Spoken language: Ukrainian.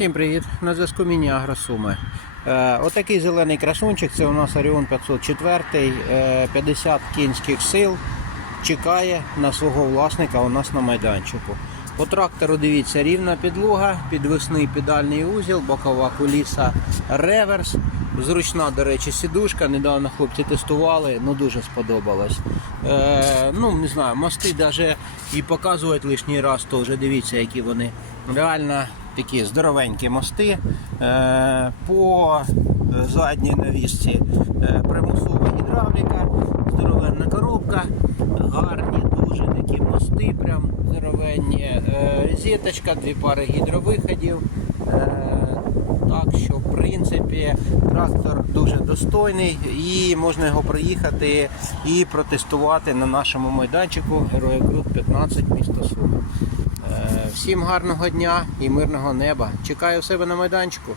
Всім привіт! На зв'язку Міні Агросуми. Е, отакий зелений красунчик, це у нас Оріон 504, е, 50 кінських сил. Чекає на свого власника у нас на майданчику. По трактору дивіться рівна підлога, підвісний педальний узіл, бокова куліса реверс. Зручна, до речі, сідушка. Недавно хлопці тестували, ну дуже сподобалось. Е, ну, не знаю, мости навіть і показувати лишній раз теж. Дивіться, які вони реально такі здоровенькі мости. Е, по задній навісці е, примусова гідравліка, здоровенна коробка, гарні дуже такі мости, прям здоровенні. Е, Розеточка, дві пари гідровиходів. Е, так що, в принципі, трактор дуже достойний і можна його приїхати і протестувати на нашому майданчику Героя Крут 15 місто Суми. Всім гарного дня і мирного неба. Чекаю в себе на майданчику.